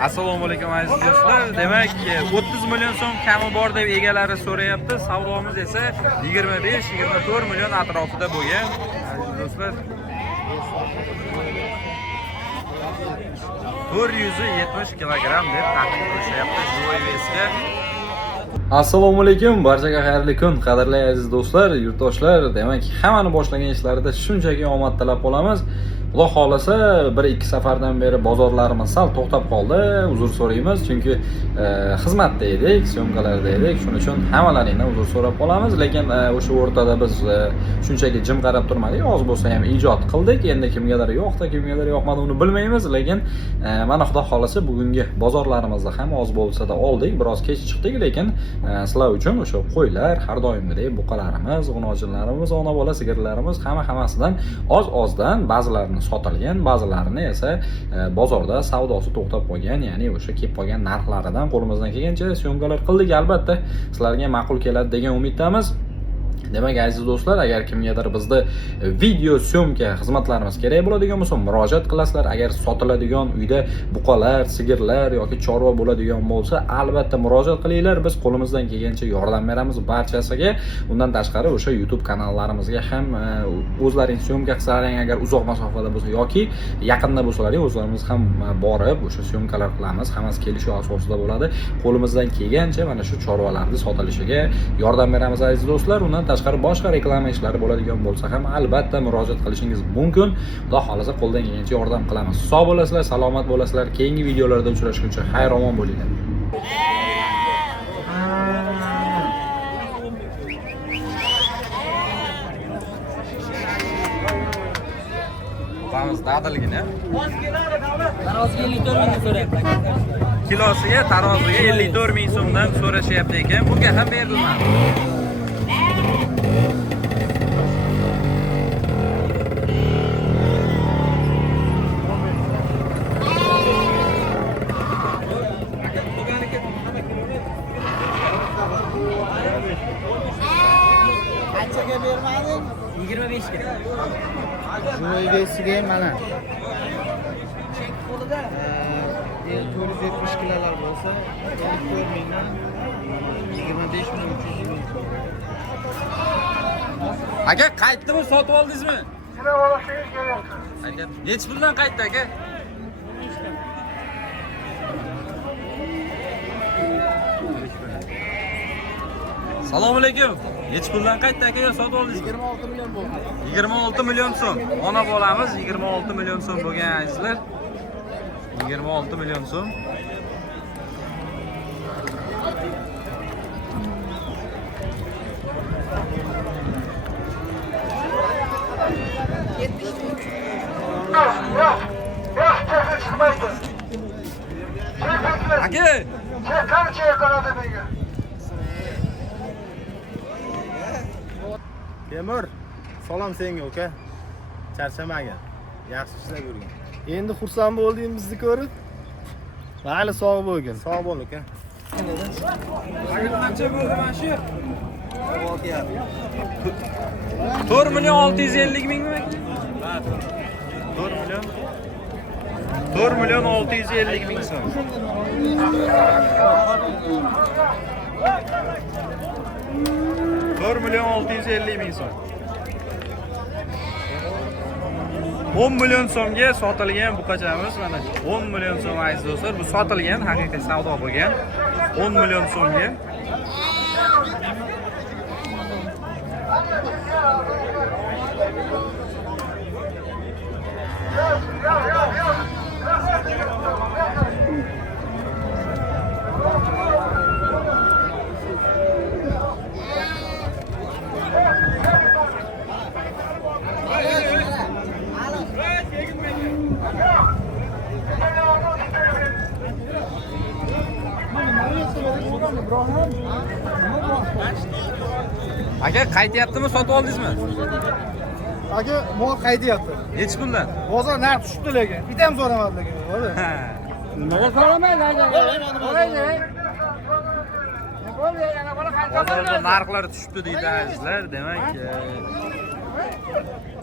Assalomu alaykum aziz do'stlar. Demak, 30 million so'm kami bor deb egalari so'rayapti. Savdomiz esa 25-24 million atrofida bo'lgan. Aziz do'stlar, 470 kilogramm deb taxmin qilishyapti bu vesga. Assalomu alaykum, barchaga xayrli kun, qadrli aziz do'stlar, yurtdoshlar. Demak, hammani boshlagan ishlarida shunchaki omad tilab qolamiz. Xudo xolasa 1-2 safardan beri bozorlarimiz sal to'xtab qoldi. Uzr so'raymiz, chunki xizmatda edik, syomkalarda edik. Shuning uchun hammalaringdan uzr so'rab qolamiz, lekin o'sha o'rtada biz shunchaki jim qarab turmadik. Oz bo'lsa ham ijod qildik. Endi kimgadir yoqdi, kimgadir yoqmadi uni bilmaymiz, lekin mana xudo xolasa bugungi bozorlarimizda ham oz bo'lsa-da oldik. Biroz kech chiqdik, lekin sizlar uchun o'sha qo'ylar, har doimgidek buqalarimiz, g'unojinlarimiz, ona bola sigirlarimiz hammasidan oz-ozdan ba'zilarini sotilgan, ba'zilarini esa bozorda savdosi to'xtab qolgan, ya'ni o'sha kelib qolgan narxlaridan qo'limizdan kelgancha syomkalar qildik. Albatta sizlarga ma'qul keladi degan umiddamiz. Demak, aziz do'stlar, agar kimgadir bizda video syomka xizmatlarimiz kerak bo'ladigan bo'lsa, murojaat qilasizlar. Agar sotiladigan uyda buqalar, sigirlar yoki chorva bo'ladigan bo'lsa, albatta murojaat qilinglar. Biz qo'limizdan kelgancha yordam beramiz barchasiga. Undan tashqari o'sha YouTube kanallarimizga ham o'zlaring syomka qilsalaring, agar uzoq masofada bo'lsa yoki yaqinda bo'lsalaring, o'zlarimiz ham borib o'sha syomkalar qilamiz. Hammasi kelishuv asosida bo'ladi. Qo'limizdan kelgancha mana shu chorvalarni sotilishiga yordam beramiz aziz do'stlar. Undan tashqari boshqa reklama ishlari bo'ladigan bo'lsa ham albatta murojaat qilishingiz mumkin. Xudo xolasa qo'ldan kelgancha yordam qilamiz. Sog' bo'lasizlar, salomat bo'lasizlar. Keyingi videolarda uchrashguncha xayr-omon bo'linglar. Vamos dadilgina. Taroziga 54 ming so'rayapti. Kilosiga taroziga 54 ming so'mdan so'rashyapti ekan. Bunga ham berdilar. Qanchaga bermading? 25 ga. Jo'yvesiga mana 470 kilolar bo'lsa 14 mingdan 25 ming 300 ming. Aka, qaytdimi, sotib oldingizmi? Aka, necha puldan qaytdi aka? Assalomu alaykum. Necha puldan qaytdi aka, yo sotib oldingizmi? 26 million bo'ldi. 26 million so'm. Ona bolamiz 26 million so'm bo'lgan azizlar. 26 million so'm. Aka, qancha qoladi menga? Temur, salom senga uka. Charchamagin. Yaxshi ishlab yurgin. Endi xursand bo'lding bizni ko'rib. Mayli, sog' bo'lgin. Sog' bo'l uka. qancha bo'ldi mana shu? 4 million 650 mingmi? 4 million 650 ming so'm. 4 million 650 ming so'm. 10 million so'mga sotilgan buqachamiz mana 10 million so'm aziz do'stlar. Bu sotilgan, haqiqiy savdo bo'lgan. 10 million so'mga. Aka, qaytyaptimi, sotib oldingizmi? Aka, mol qaytyapti. Necha puldan? Bozor narx tushibdi lekin. Bitta ham so'ramadi lekin. Nimaga so'ramaydi aka? Bozorda narxlar tushibdi deydi azizlar. Demak,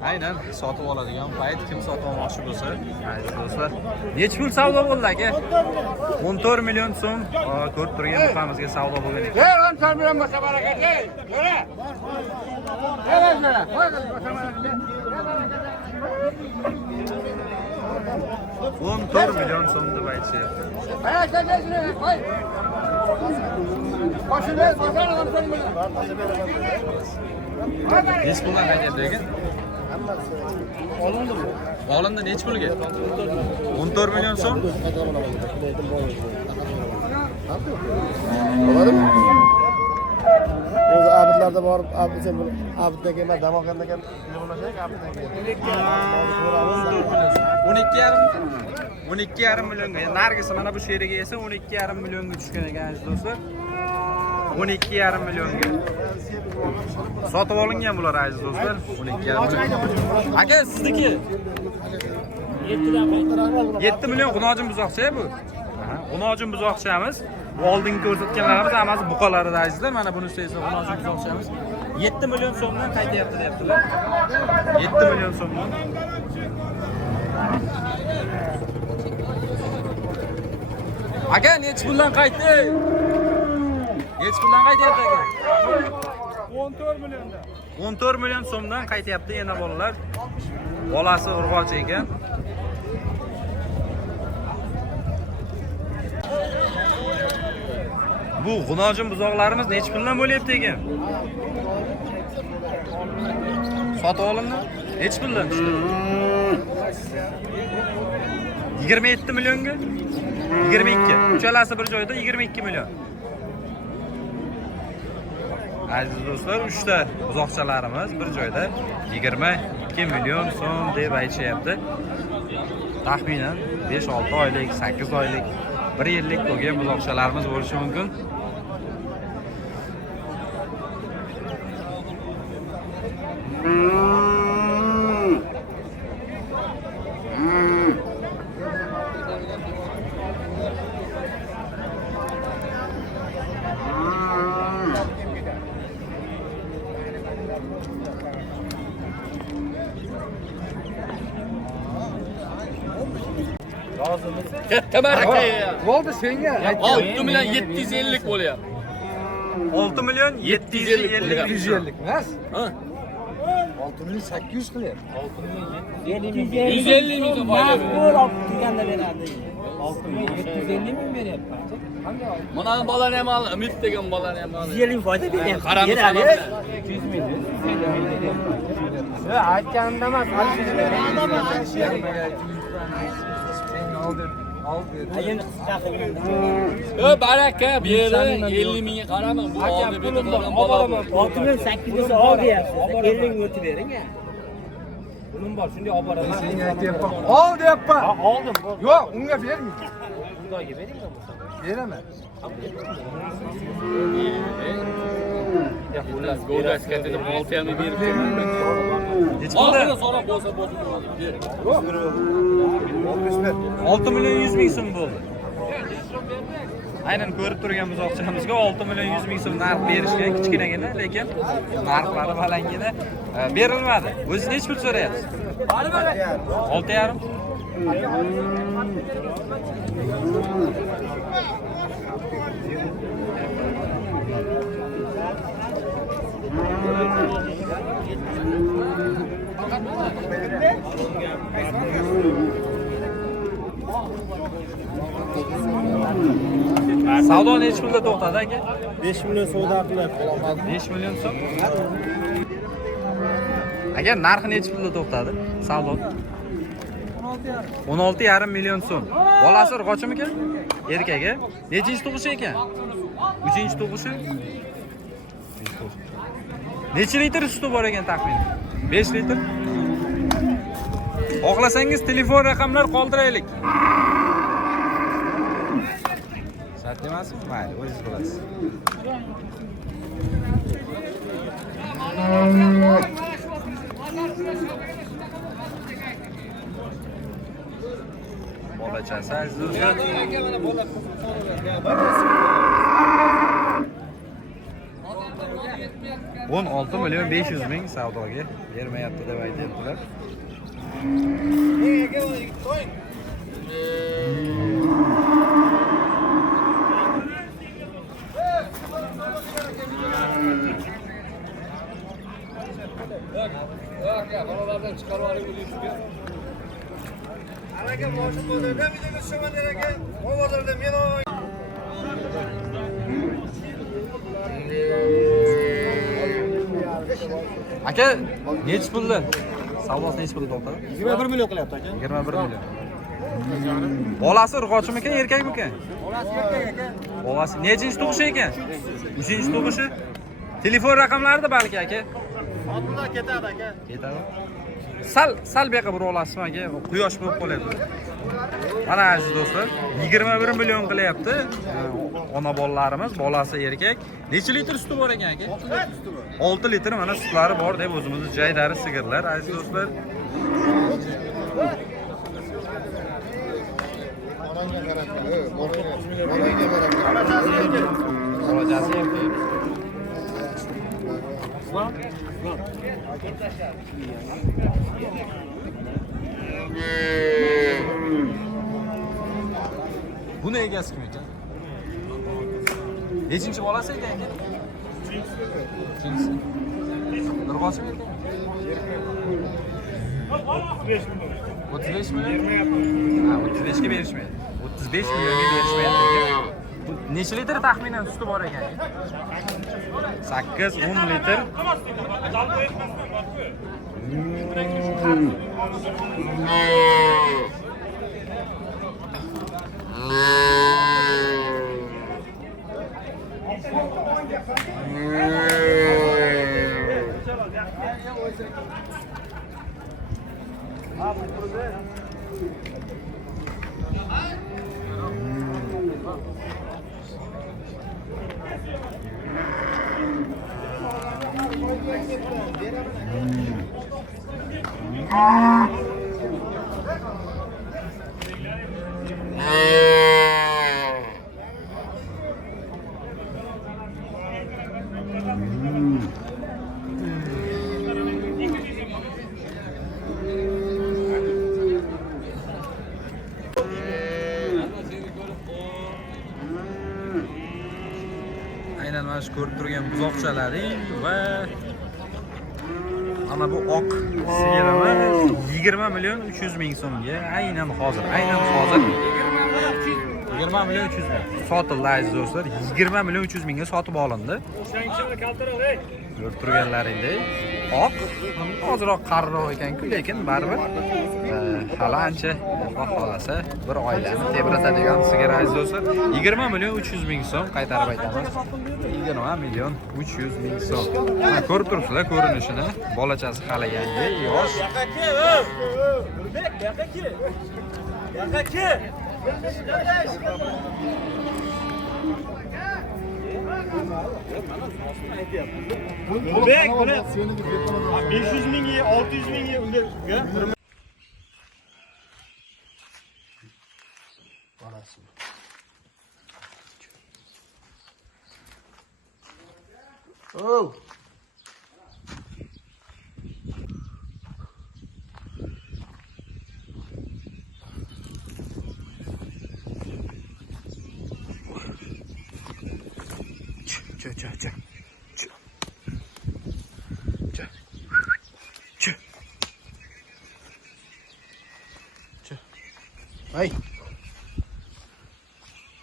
Aynan sotib oladigan payt kim sotib olmoqchi bo'lsa, aziz do'stlar. Necha pul savdo bo'ldi aka? 14 million so'm ko'rib turgan buqamizga savdo bo'lgan ekan. 14 million bo'lsa barakat, ko'ra. Evet, Ko'ra. 14 million so'm deb aytishyapti. Necha puldan qaytyapti ekan? Olindi necha pulga? 14 million so'm. Bo'ladimi? O'zi abidlarda borib, abiddan kelma, damoqdan kelma, yo'llashayak abiddan kelma. 12,5 millionga. Nargisi mana bu sheriga esa 12,5 millionga tushgan ekan aziz do'stlar. 12,5 millionga. Sotib olingan bular aziz do'stlar. 12,5. Aka sizniki? 7 million G'unojin buzoqcha bu. G'unojin buzoqchamiz. Bu oldingi ko'rsatganlarimiz hammasi buqalarida azizlar. Mana bunisi esa G'unojin buzoqchamiz. 7 million so'mdan qaytyapti deyaptilar. 7 million so'mdan. Aka necha puldan qaytdi? Necha puldan qaytyapti aka? 14 milliondan. 14 million so'mdan qaytyapti yana bolalar. Bolasi urg'ochi ekan. Bu G'unojin buzoqlarimiz necha puldan bo'lyapti ekan? Sotib olindi? Necha puldan tushdi? 27 millionga? 22. Uchalasi bir joyda 22 million. Aziz do'stlar, 3 ta buzoqchalarimiz bir joyda 22 million so'm deb aytishyapti. Taxminan 5-6 oylik, 8 oylik, 1 yillik bo'lgan buzoqchalarimiz bo'lishi mumkin. Katta baraka. Bo'ldi senga. 6 million 750 bo'lyapti. 6 million 750 750 emas. Ha? 6 million 800 qilyapti. 150 ming so'm foyda Maqbul olib turganda beradi. 6 million 750 ming beryapti. Mana bolani ham al, Umid degan bolani ham al. 150 ming foyda beryapti. Qaramiz Beradi. hamma. 200 ming. Yo, aytganimda emas, Endi qisqa qilganda. Yo baraka, bu yerda 50 mingga qarama, bu oldi bitta qolgan bola. 6 million 800 so'm ol deyapsiz. 50 ming o'tib bering a. Pulim bor, shunday olib boraman. Senga aytyapman. Ol deyapman. Ha, oldim. Yo'q, unga bermang. Xudoga bering-da bo'lsa. Beraman. Ya xullas, Goldas katta oltiyamni berib keldim. Necha pulda? Oxiri so'rab bo'lsa bo'ldi. 6 million 100 ming so'm bo'ldi. Aynan ko'rib turgan buzoqchamizga 6 million 100 ming so'm narx berishgan, kichkinagina, lekin narxlari balangina berilmadi. O'zingiz necha pul so'rayapsiz? 6,5. Savdo necha pulda to'xtadi aka? 5 million savdo qilyapti. 5 million so'm. Agar narxi necha pulda to'xtadi? Savdo 16,5 million so'm. Bolasi urg'ochimikan? Erkagi. Nechinchi tug'ishi ekan? 3-chi tug'ishi. Necha litr suti bor ekan taxminan? 5 litr. Xohlasangiz telefon raqamlar qoldiraylik. Shart emasmi? Mayli, o'zingiz bilasiz. Bolachasi aziz do'stlar. 16 milyon 500 ming savdoga bermayapti deb aytyaptilar. Aka, nechi pulda? Savdosi nechi pulda to'xtadi? 21 million qilyapti aka. 21 million. Bolasi urg'ochimikan, erkakmikan? Bolasi erkak aka. Bolasi nechinchi tug'ishi ekan? 3-chi tug'ishi. Telefon raqamlarida balki aka. Hozirlar ketadi aka. Ketadi. Sal bu yoqqa bir olasizmi aka? Quyosh bo'lib qolyapti. Mana aziz do'stlar, 21 million qilyapti. Ona bolalarimiz, bolasi erkak. Necha litr suti bor ekan aka? 6 litr mana sutlari bor deb o'zimizni jaydari sigirlar aziz do'stlar. Bolachasi ham Buni egasi kim ekan? Nechinchi bolasi ekan aka? Uchinchisi. Urg'ochimi ekan? 35 million. Ha, 35 ga berishmaydi. 35 millionga berishmayapti ekan. Necha litr taxminan suti bor ekan? 8-10 litr. Aynan mana shu ko'rib turgan buzoqchalaring va ana bu oq sigirimiz 20 million 300 ming so'mga aynan hozir 20 million 300 ming sotildi aziz do'stlar. 20 million 300 mingga sotib olindi. Ko'rib turganlaringdek oq, ozroq qariroq ekan-ku, lekin baribir hali ancha xohlasa bir oilani tebratadigan sigir aziz do'stlar. 20 million 300 ming so'm qaytarib aytamiz. 20 million 300 ming so'm. Mana ko'rib turibsizlar ko'rinishini. Bolachasi hali yangi, yosh. Bek, buni 500 mingga, 600 mingga unga Oh. Hey.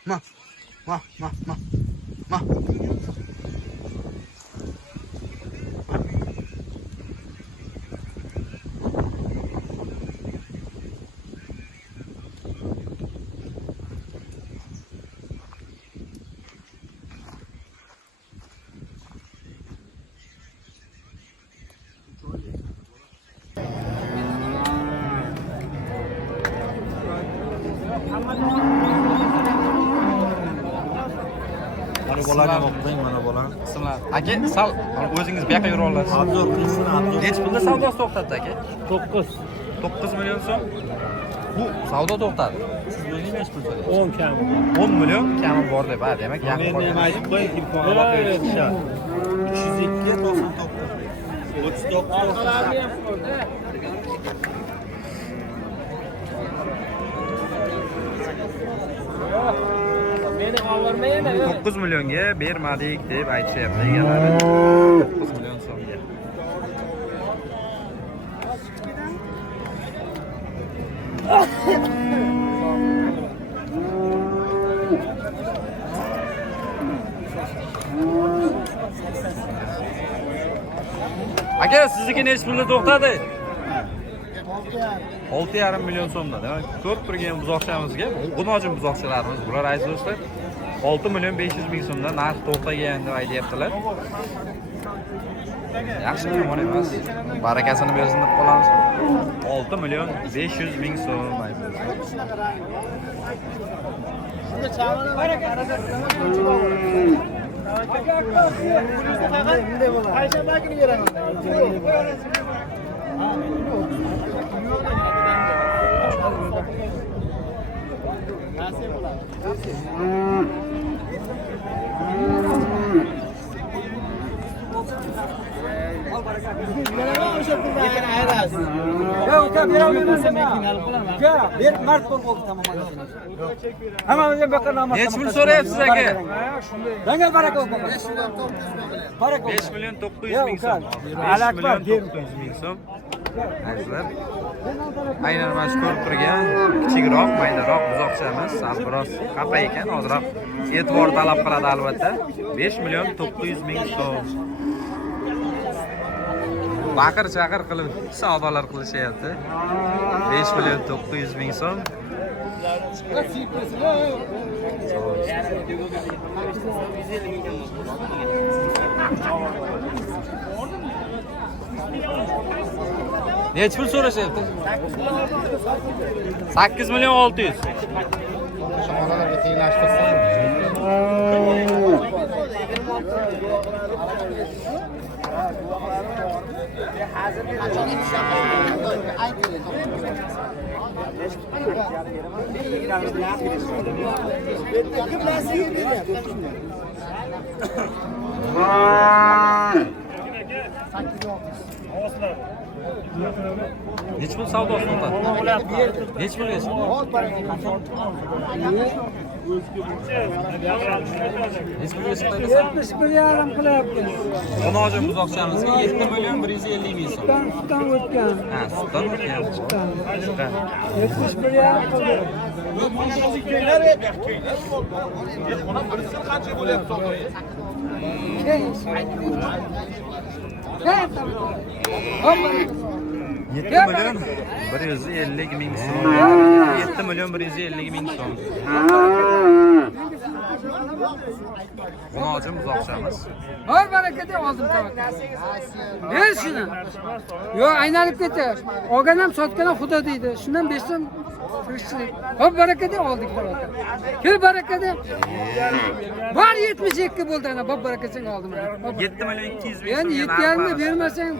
Ma. Mana bolarni o'qing, mana bola. Ismlar. Aka, sal o'zingiz bu yoqqa yura olasiz. Obzor qilsin, obzor. Necha pulda savdosi to'xtatdi aka? 9. 9 million so'm. Bu savdo to'xtadi. Siz o'zingiz nechi pul so'rayapsiz? 10 kam. 10 million kami bor deb, ha, demak yaxshi Men qolgan. nima aytib qo'y, imkoni bor berishga. 302 99. 9 millionga bermadik deb aytishyapti egalari. 9 million so'mga. Aka, sizniki nechi pulda to'xtadi? 6,5 million so'mda. Demak, ko'rib turgan buzoqchamizga, G'unojin buzoqchalarimiz bular aziz do'stlar. 6 million 500 ming so'mda narx to'xtagan deb aytayaptilar. Yaxshi yomon emas. Barakasini bersin deb qolamiz. 6 million 500 ming so'm aziz do'stlar. Nechi pul so'rayapsiz aka? 5 million 900 ming so'm. 5 million 900 ming so'm. Azizlar. Aynan mana shu ko'rib turgan kichikroq, maydaroq buzoqchamiz sal biroz xafa ekan, hozirroq e'tibor talab qiladi albatta. 5 million 900 ming so'm. Baqir-chaqir qilib savdolar qilishyapti. 5 million 900 ming so'm. Nechi pul so'rashyapti? 8 million 600. Shonalarga tenglashtirsin. Nechi pul savdosi o'tadi? Nechi pul esa? Nechi pul esa qo'yasizlar? 71,5 qilyapti. G'unojin buzoqchamizga 7 million 150 ming so'm. Sutdan o'tgan. Ha, sutdan o'tgan. Sutdan. 71,5 qildi. Yetti million 150 ming so'm. 7 million 150 ming so'm. G'unojin buzoqchamiz. Bor barakada oldim tavakkal. Ber shuni. Yo'q, aylanib ketdi. Olgan ham sotgan ham xudo deydi. Shundan 5 so'm tirikchilik. Hop barakada oldik tavakkal. Kel barakada. Bor 72 bo'ldi ana, bob barakasini oldim. 7 million 200 ming Yani so'm. 7,5 bermasang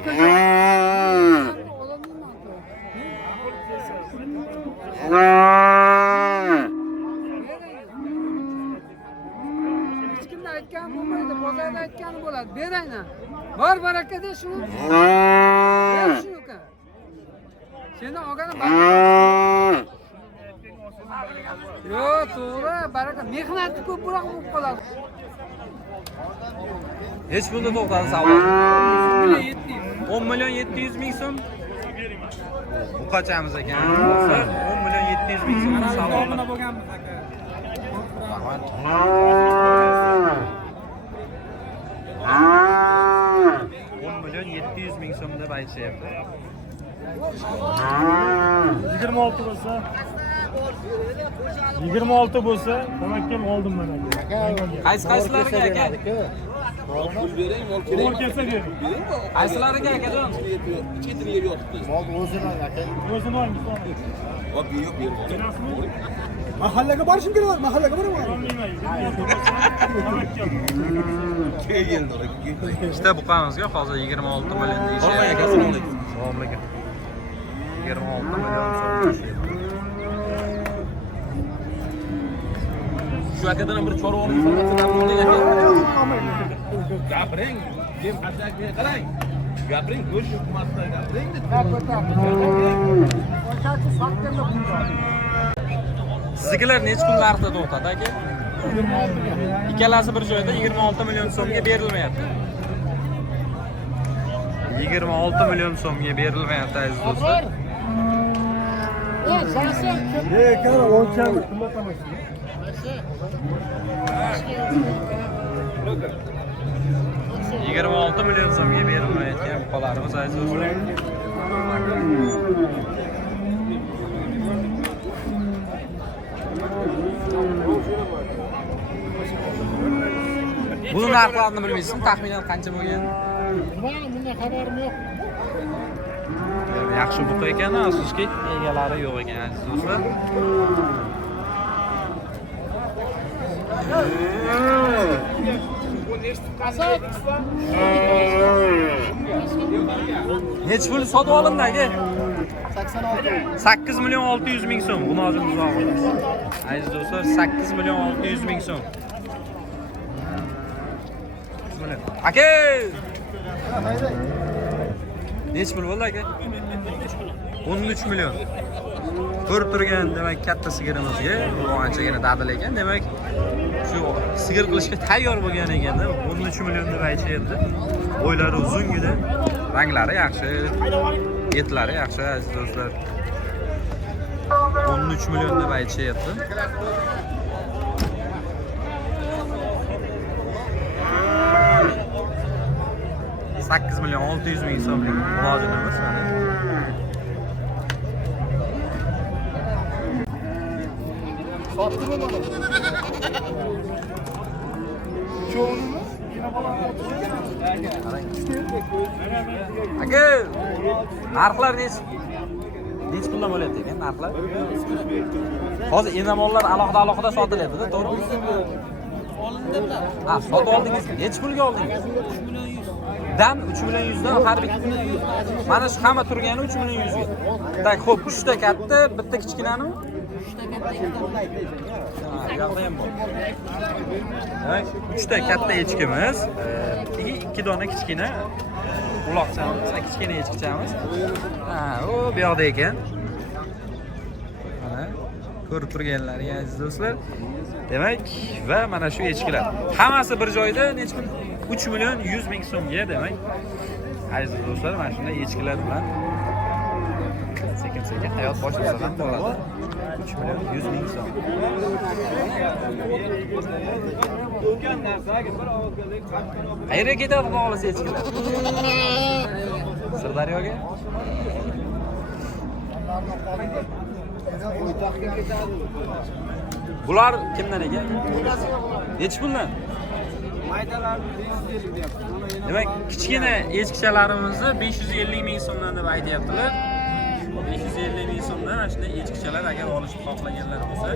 hech kimni aytgan bo'lmaydi, bozorda aytgani bo'ladi. Berayna. Bor barakada shuni. Ber shuni uka. Seni olganim yo'q, to'g'ri, baraka. Mehnati ko'p biroq bo'lib qoladi. Hech pulda to'xtadi savdo. 10 million 700 ming so'm. Bu qachamiz ekan? 10 million 700 ming so'm savdo. Rahmat. 10 million 700 ming so'm deb aytishyapti. 26 bo'lsa 26 bo'lsa tavakkal oldim mana. Qaysilariga aka? Pul bering, mol kelsa bering. Qaysilariga akajon? Mol o'zini aka. O'zini olamiz. Mahallaga borishim kerak, mahallaga boraman. İşte buqamizga hozir 26 million deyishyapti. Assalomu alaykum. 26 million so'm deyishyapti. Shu akadan bir chorvani informatsiyalarni oling aka. Gapiring. Kim qanchalik qarang. Gapiring, ko'rish hukumatda gapiring. Siznikilar necha kun narxda to'xtadi aka? Ikkalasi bir joyda 26 million so'mga berilmayapti. 26 million so'mga berilmayapti aziz do'stlar. Yigirma 26 million so'mga berilmayotgan buqalarimiz aziz do'stlar. Buni narxlarini bilmaysizmi? Taxminan qancha bo'lgan? Bundan xabarim yo'q. Yaxshi buqa ekan, afsuski egalari yo'q ekan aziz do'stlar. Necha pul sotib olindi aka? 8 million 600 ming so'm. Buni hozir muzoqimiz. Aziz do'stlar, 8 million 600 ming so'm. Aka! Necha pul bo'ldi aka? 13 million. Ko'rib turgan, demak, katta sigirimizga anchagina dadil ekan. Demak, shu sigir qilishga tayyor bo'lgan ekanda 13 million deb aytishyapti. Bo'ylari uzun juda, ranglari yaxshi, etlari yaxshi aziz do'stlar. 13 million deb aytishyapti. $8 million 600 ming so'mlik mulozimimiz mana. Aka, narxlar necha puldan bo'lyapti ekan narxlar? Hozir enamonlar alohida sotilyapti-da, to'g'rimi? Ha, sotib oldingiz. Necha pulga oldingiz? 3 million 100 dan har bir. Mana shu hamma turgani 3 million 100 ga. Tak, xo'p, 3 ta katta, bitta kichkinami? 3 ta katta, 2 ta Ha, bu yoqda ham bor. Demak, 3 ta katta echkimiz, 2 dona kichkina uloqchamiz, kichkina echkichamiz. Ha, u bu yoqda ekan. Mana ko'rib turganlaringiz aziz do'stlar. Demak, va mana shu echkilar. Hammasi bir joyda necha pul? 3 million 100 ming so'mga, demak. Aziz do'stlar, mana shunday echkilar bilan sekin-sekin hayot boshlasa ham bo'ladi. 3 million 100 ming so'm. Qayerga ketadi xudo xolasa echkilar? Sirdaryoga? Bular kimdan ekan? Necha puldan? Demak, kichkina echkichalarimizni 550 ming so'mdan deb aytayaptilar. 550 ming so'mdan mana shunday echkichalar agar olishni xohlaganlar bo'lsa.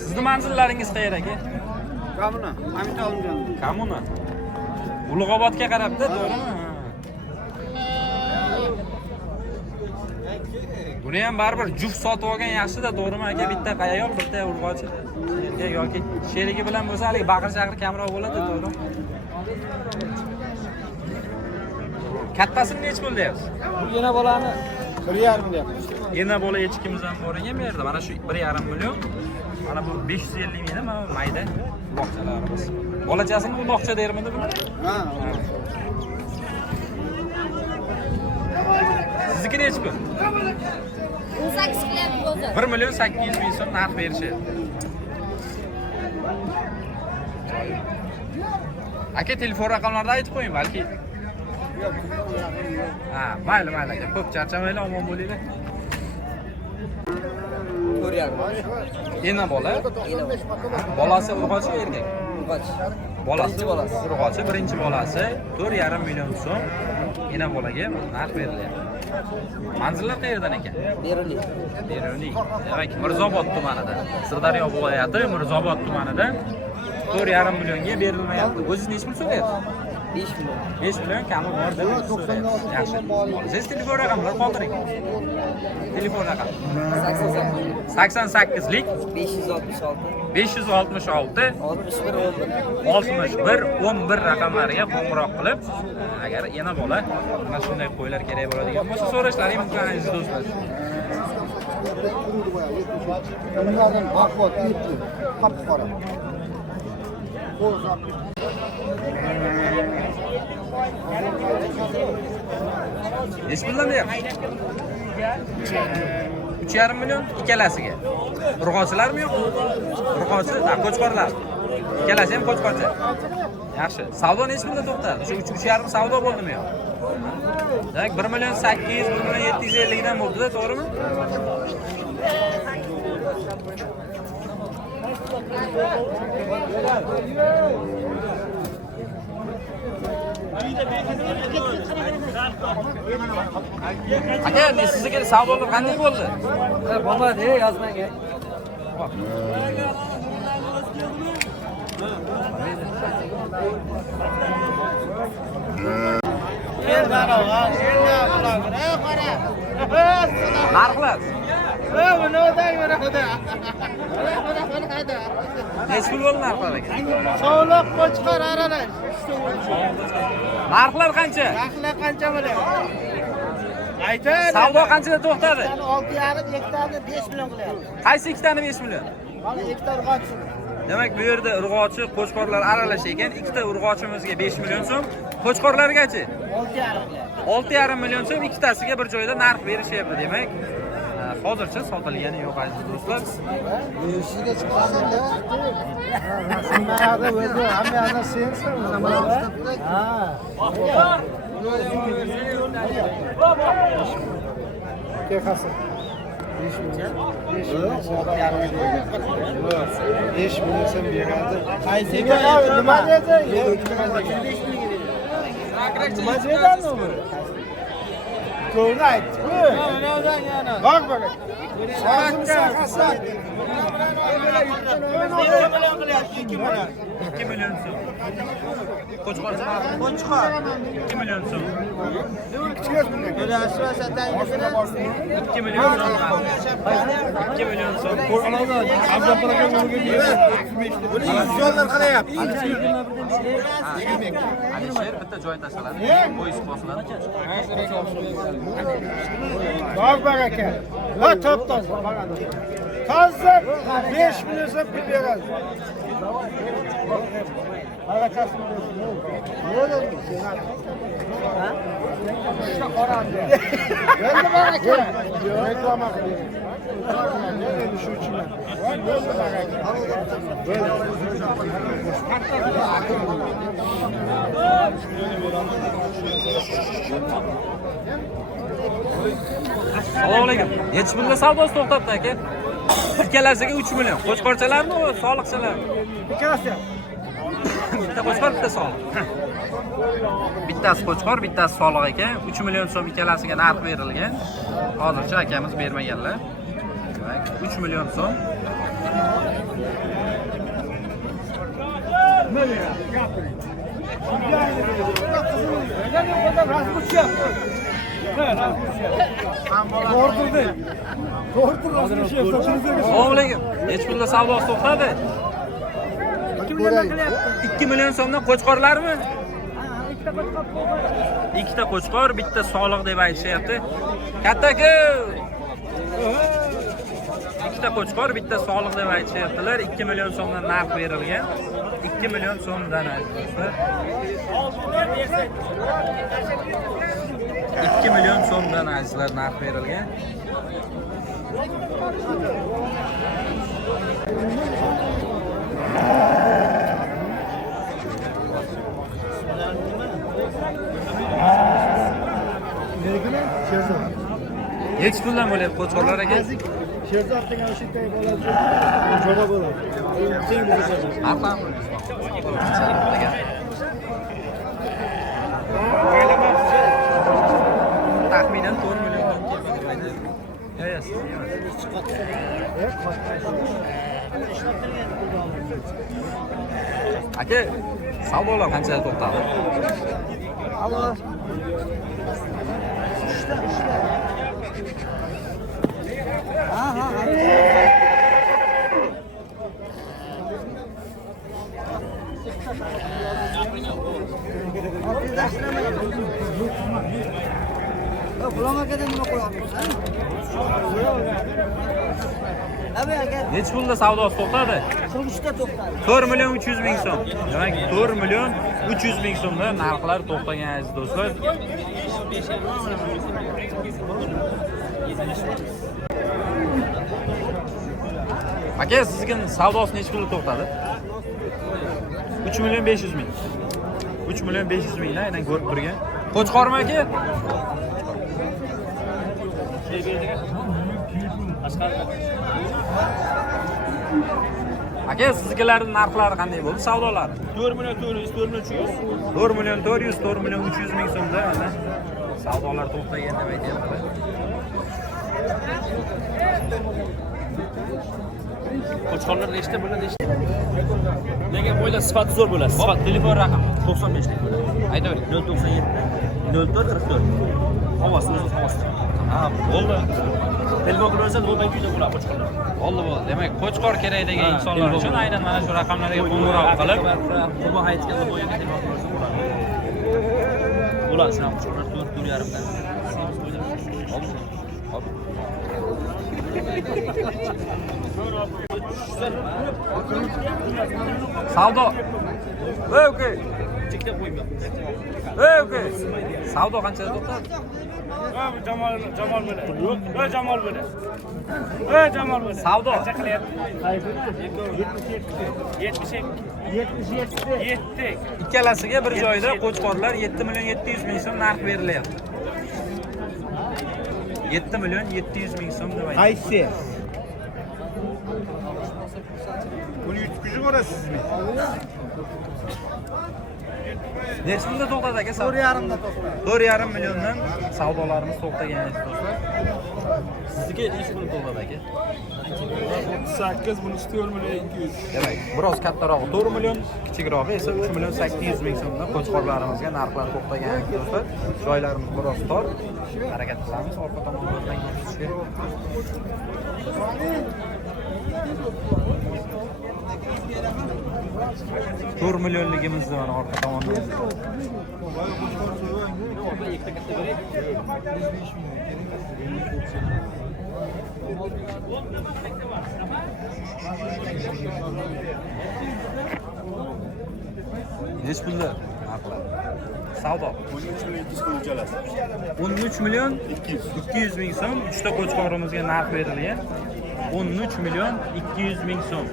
Sizning manzillaringiz qayerda aka? Kamuna, Hamid Olimjon. Kamuna. Ulug'obodga qarabda, to'g'rimi? Buni ham baribir juft sotib olgan yaxshi-da, to'g'rimi aka? Bitta qayayol, bitta urg'ochi. Erkak yoki sherigi bilan bo'lsa, hali baqir-chaqir kamroq bo'ladi, to'g'rimi? Kattasini necha pul deyapsiz? Bu yana bolani 1,5 deyapmiz. Yana bola echkimiz ham bor ekan bu yerda. Mana shu 1,5 million. Mana bu 550 ming mana mayda boqchalarimiz. Bolachasini bu boqcha dermidi buni? Ha. Sizniki necha pul? 18 kg bo'ldi. 1 million 800 ming so'm narx berishadi. Aka, telefon raqamlarini aytib qo'ying, balki. Ha, mayli aka. Ko'p charchamanglar, omon bo'linglar. Ena bola. Bolasi urg'ochi erkak. Bolasi urg'ochi, birinchi bolasi 4,5 million so'm. Ena bolaga narx berilyapti. Manzillar qayerdan ekan? Beruniy. Demak, Mirzobod tumanida. Sirdaryo viloyati Mirzobod tumanida 4,5 millionga berilmayapti. O'zingiz nech pul so'rayapsiz? 5 million kami bor deb so'rayapsiz. Yaxshi. Siz telefon raqamlar qoldiring. Telefon raqami 88lik 566 61 11 raqamlariga qo'ng'iroq qilib, agar yana bola mana shunday qo'ylar kerak bo'ladigan bo'lsa, so'rashlaring mumkin aziz do'stlar. Bunlardan baquvvat, etli, qop-qora. Nechi puldan deyapsiz? 3,5 million ikkalasiga. Urg'ochilarmi yo'q? Urg'ochi, qo'chqorlar. Ikkalasi ham qo'chqorcha. Yaxshi. Savdo nechi pulda to'xtadi? O'sha 3,5 savdo bo'ldimi yo'q? Demak 1 million 800, 1 million 750 dan bo'ldi-da, to'g'rimi? Aka, sizga savdolar qanday bo'ldi? Bo'lmadi, yozmanga. Narxlar. Nechi pul bo'ldi narxlar aka? Sovliq qo'chqor aralash. Narxlar qancha? Narxlar qancha bo'ladi? Aytay. Savdo qanchada to'xtadi? 6,5 hektarni 5 million qilyapti. Qaysi ikkitani 5 million? Hali hektar qochdi. Demak, bu yerda urg'ochi, qo'chqorlar aralash ekan. Ikkita urg'ochimizga 5 million so'm, qo'chqorlargachi 6,5 million so'm ikkitasiga bir joyda narx berishyapti. Demak, hozircha sotilgani yo'q aziz do'stlar. Yurishga chiqqanda hamma o'zi hamma sensin. Ha. Kefasi. 5 million. 5 million so'm beradi. Qaysiga nima dedi? Nima dedi bu? Ko'rni aytdi. Bak bak. Sahasat. 2 million so'm. Qo'chqor. 2 million so'm. 2 million so'm. 2 million so'm. Alisher bitta joy tashladi. Qo'y isposladi. Bak bak aka. Ha top toza. Toza 5 million so'm pul beradi. Alakasini ha? Endi bak aka. Reklama qilyapti. Endi shu uchun. Assalomu alaykum. Nechi pulda savdosi to'xtatdi aka? Ikkalasiga 3 million. Qo'chqorchalarmi, soliqchalarmi? Ikkalasi. Bitta qo'chqor, bitta soliq. Bittasi qo'chqor, bittasi soliq ekan. 3 million so'm ikkalasiga narx berilgan. Hozircha akamiz bermaganlar. Demak, 3 million so'm. Assalomu alaykum. Nechi pulda savdosi to'xtadi? 2 million so'mdan qo'chqorlarmi? Ikkita qo'chqor, bitta soliq deb aytishyapti. Katta-ku. Ikkita qo'chqor, bitta soliq deb aytishyaptilar. 2 million so'mdan narx berilgan. 2 million so'mdan azizlar. 2 million so'mdan azizlar narx berilgan. Nechi puldan bo'lyapti qo'chqorlar aka? Sherzod degan o'sha yerda bo'ladi. Jo'ra bo'ladi. Taxminan 4 million. Aka, Savdolar qanchaga to'xtadi? Necha pulda savdosi to'xtadi? 4 million 300 ming so'm. Demak, 4 million 300 ming so'mda narxlar to'xtagan aziz do'stlar. Aka, sizga savdosi necha pulda to'xtadi? 3 million 500 ming. 3 million 500 mingdan aynan ko'rib turgan. Qo'chqormi aka? Aka, sizgilarning narxlari qanday bo'ldi savdolar? 4 million 400, 4 million 300. 4 million 400, 4 million 300 ming so'mda mana savdolar to'xtagan deb aytyaptilar. Qo'chqorlar nechta bo'ladi? Nega bo'ylar sifati zo'r bo'ladi? Sifat telefon raqam 95 lik bo'ladi. Aytavering. 097 04 44. Havasi o'zi havasi. Ha, bo'ldi. Telefon qilaversa nima uyda bo'ladi qo'chqorlar. Bo'ldi. Demak, qo'chqor kerak degan insonlar uchun aynan mana shu raqamlarga qo'ng'iroq qilib, Xudo aytgan bo'yiga telefon qilaversa bo'ladi. Bo'ladi, sizlar qo'chqorlar 4.5 dan. savdo. Ey, Chekda qo'yma. aka. Savdo qanchaga to'xtadi? Jamol bilan. Jamol bilan. Jamol bilan. Savdo. Qancha qilyapti? 77. Ikkalasiga bir joyda qo'chqorlar 7 million 700 ming so'm narx berilyapti. 7 million 700 ming so'm deb aytadi. Qaysi? Buni yutkizib olasizmi? Necha pulda to'xtadi aka? 4,5 da to'xtadi. 4,5 milliondan savdolarimiz to'xtagan aziz do'stlar. Sizga necha pul to'xtadi aka? 8, bunisi 4 million 200. Demak, biroz kattarog'i 4 million, kichikrog'i esa 3 million 800 ming so'mda qo'chqorlarimizga narxlar to'xtagan aziz do'stlar. Joylarimiz biroz tor. Harakat qilamiz orqa tomondan ketishga. To'r millionligimizni mana orqa tomonda. Necha pulda narxlar? Savdo. 13 million 200 ming so'm, 3 ta qo'chqorimizga narx berilgan. 13 million 200 ming so'm.